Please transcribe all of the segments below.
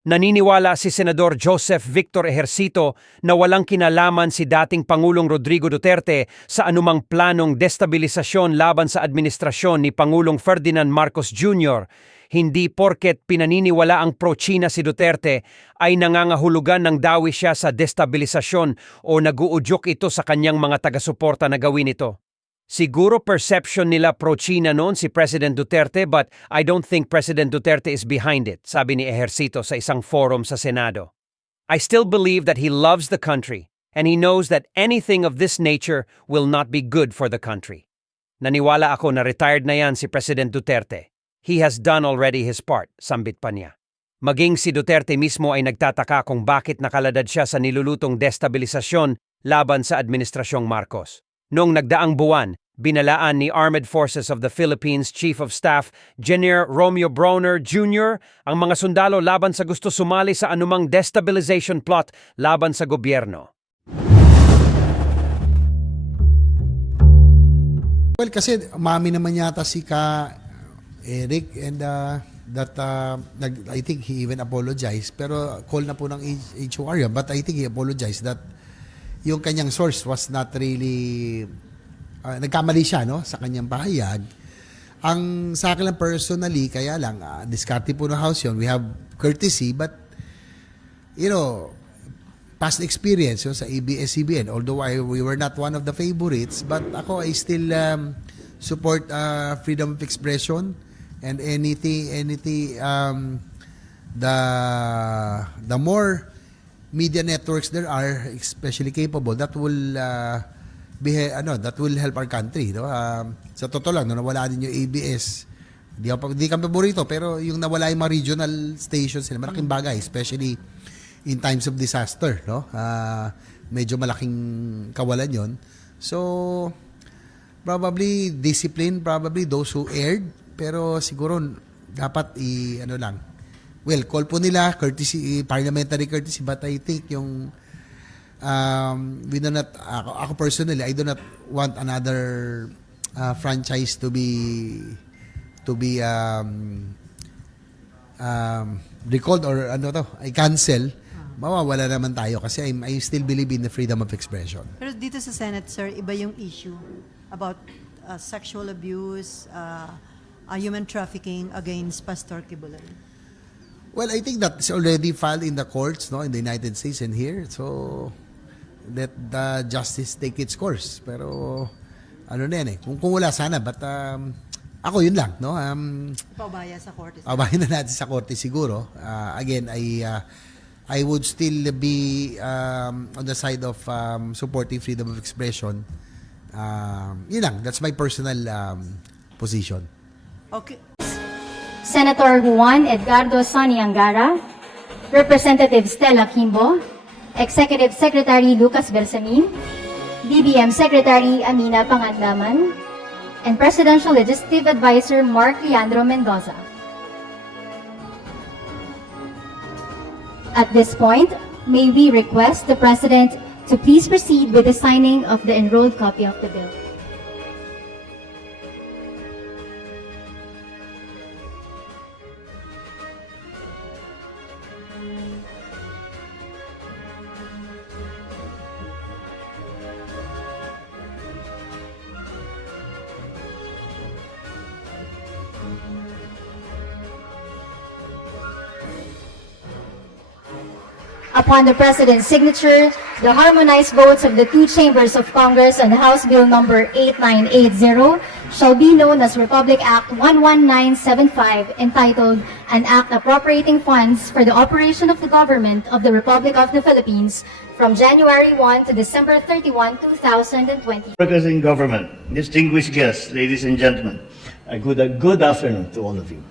Naniniwala si Senador Joseph Victor Ejercito na walang kinalaman si dating Pangulong Rodrigo Duterte sa anumang planong destabilisasyon laban sa administrasyon ni Pangulong Ferdinand Marcos Jr. Hindi porket pinaniniwala ang pro-China si Duterte ay nangangahulugan ng dawi siya sa destabilisasyon o naguudyok ito sa kanyang mga taga-suporta na gawin ito. Siguro perception nila pro-China noon si President Duterte but I don't think President Duterte is behind it, sabi ni Ejercito sa isang forum sa Senado. I still believe that he loves the country and he knows that anything of this nature will not be good for the country. Naniwala ako na retired na yan si President Duterte. He has done already his part, sambit pa niya. Maging si Duterte mismo ay nagtataka kung bakit nakaladad siya sa nilulutong destabilisasyon laban sa Administrasyong Marcos. Noong nagdaang buwan, binalaan ni Armed Forces of the Philippines Chief of Staff General Romeo Brawner Jr. ang mga sundalo laban sa gusto sumali sa anumang destabilization plot laban sa gobyerno. Well, kasi mami naman yata si Eric and I think he even apologized. Pero call na po ng HOR yan. But I think he apologized that yung kanyang source was not really nagkamali siya sa kanyang pahayag. Ang sa akin lang personally, kaya lang diskarte po ng House yun. We have courtesy but past experience sa abs-cbn, although we were not one of the favorites, but ako I still support freedom of expression and anything the more media networks there are, especially capable, that will help our country. Sa totoo lang, nawala din yung ABS. Di kami paborito, pero yung nawala yung mga regional stations, malaking bagay, especially in times of disaster. Medyo malaking kawalan yon. So, probably discipline, probably those who erred, pero siguro dapat well, call po nila, courtesy, parliamentary courtesy, but I think yung, we do not, ako personally, I do not want another franchise to be recalled or I cancel. Mawawala naman tayo kasi I still believe in the freedom of expression. Pero dito sa Senate, sir, iba yung issue about sexual abuse, human trafficking against Pastor Kibuloy. Well, I think that's already filed in the courts, in the United States and here. So, let the justice take its course. Pero, kung wala sana, but ako yun lang, Paubaya sa korte. Paubayan na natin sa korte siguro. Again, I would still be on the side of supporting freedom of expression. Yun lang, that's my personal position. Okay. Senator Juan Edgardo Sonny Angara, Representative Stella Kimbo, Executive Secretary Lucas Bersamin, BBM Secretary Amina Pangandaman, and Presidential Legislative Advisor Mark Leandro Mendoza. At this point, may we request the President to please proceed with the signing of the enrolled copy of the bill. Upon the President's signature, the harmonized votes of the two chambers of Congress on House Bill number 8980 shall be known as Republic Act 11975, entitled An Act Appropriating Funds for the Operation of the Government of the Republic of the Philippines from January 1 to December 31, 2020. Workers in government, distinguished guests, ladies and gentlemen, a good afternoon to all of you.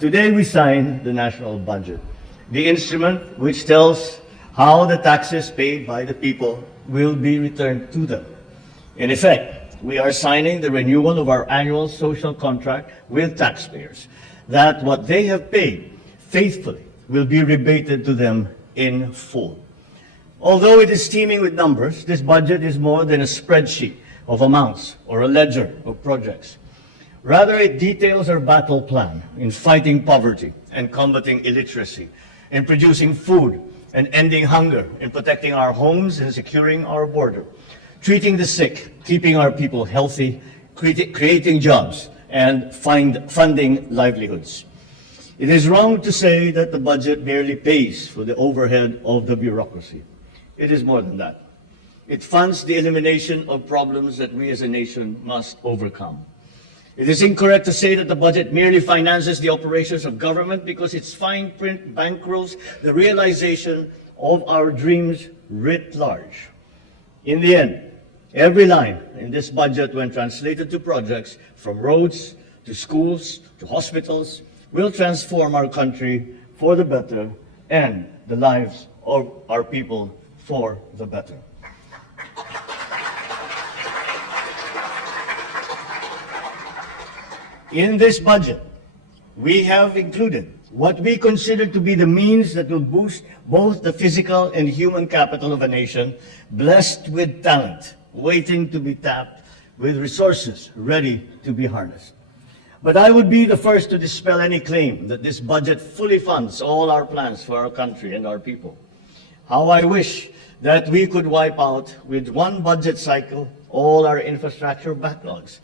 Today we sign the national budget, the instrument which tells how the taxes paid by the people will be returned to them. In effect, we are signing the renewal of our annual social contract with taxpayers, that what they have paid faithfully will be rebated to them in full. Although it is teeming with numbers, this budget is more than a spreadsheet of amounts or a ledger of projects. Rather, it details our battle plan in fighting poverty and combating illiteracy, in producing food and ending hunger, in protecting our homes and securing our border, treating the sick, keeping our people healthy, creating jobs, and funding livelihoods. It is wrong to say that the budget merely pays for the overhead of the bureaucracy. It is more than that. It funds the elimination of problems that we as a nation must overcome. It is incorrect to say that the budget merely finances the operations of government because its fine print bankrolls the realization of our dreams writ large. In the end, every line in this budget, when translated to projects, from roads to schools to hospitals, will transform our country for the better and the lives of our people for the better. In this budget, we have included what we consider to be the means that will boost both the physical and human capital of a nation, blessed with talent, waiting to be tapped, with resources ready to be harnessed. But I would be the first to dispel any claim that this budget fully funds all our plans for our country and our people. How I wish that we could wipe out with one budget cycle all our infrastructure backlogs.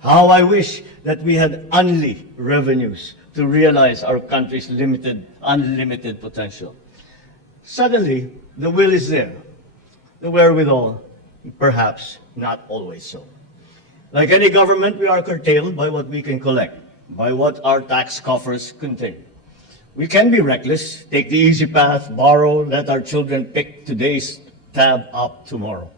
How I wish that we had only revenues to realize our country's unlimited potential. Suddenly, the will is there. The wherewithal, perhaps not always so. Like any government, we are curtailed by what we can collect, by what our tax coffers contain. We can be reckless, take the easy path, borrow, let our children pick today's tab up tomorrow.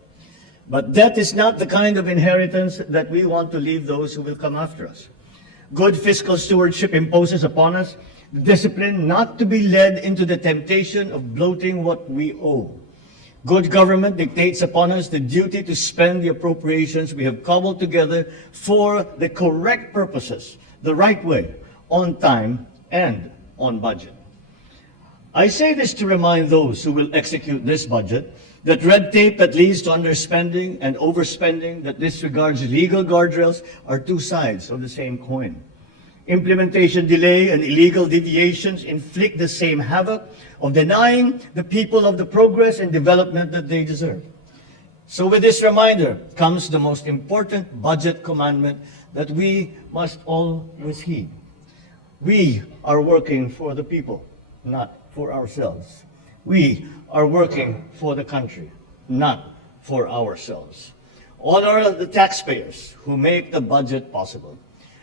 But that is not the kind of inheritance that we want to leave those who will come after us. Good fiscal stewardship imposes upon us the discipline not to be led into the temptation of bloating what we owe. Good government dictates upon us the duty to spend the appropriations we have cobbled together for the correct purposes, the right way, on time, and on budget. I say this to remind those who will execute this budget that red tape that leads to underspending and overspending that disregards legal guardrails are two sides of the same coin. Implementation delay and illegal deviations inflict the same havoc of denying the people of the progress and development that they deserve. So with this reminder comes the most important budget commandment that we must always heed. We are working for the people, not for ourselves. We are working for the country, not for ourselves. Honor the taxpayers who make the budget possible.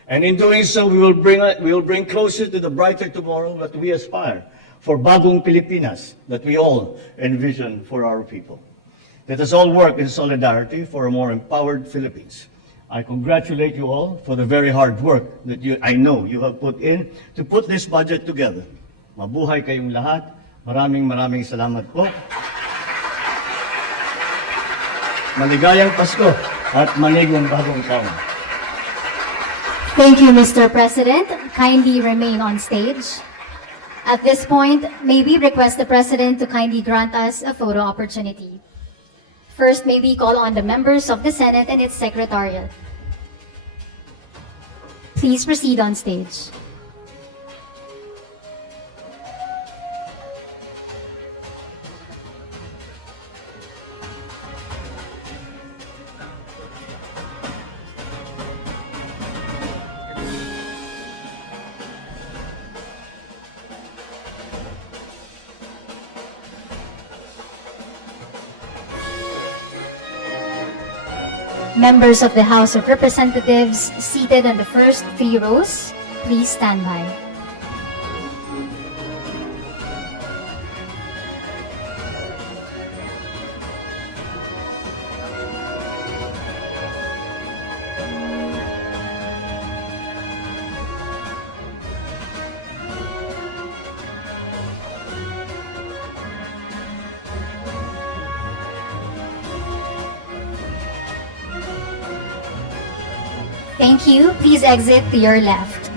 And in doing so, we will bring closer to the brighter tomorrow that we aspire for bagong Pilipinas that we all envision for our people. Let us all work in solidarity for a more empowered Philippines. I congratulate you all for the very hard work that I know you have put in to put this budget together. Mabuhay kayong lahat. Maraming salamat po. Maligayang Pasko at manigong bagong taon. Thank you, Mr. President. Kindly remain on stage. At this point, may we request the President to kindly grant us a photo opportunity. First, may we call on the members of the Senate and its Secretariat. Please proceed on stage. Members of the House of Representatives seated on the first 3 rows, please stand by. Thank you. Please exit to your left.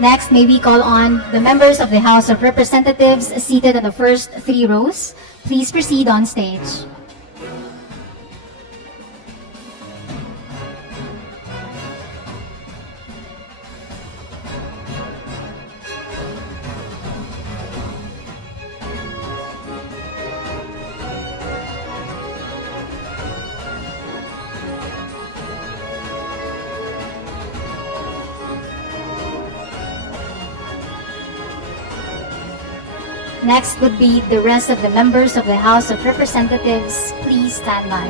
Next, may we call on the members of the House of Representatives seated on the first 3 rows. Please proceed on stage. Next would be the rest of the members of the House of Representatives. Please stand by.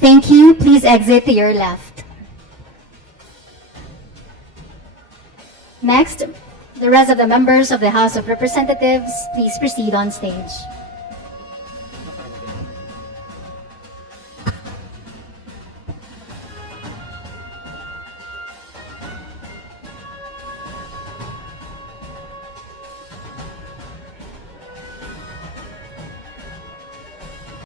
Thank you. Please exit to your left. Next, the rest of the members of the House of Representatives, please proceed on stage.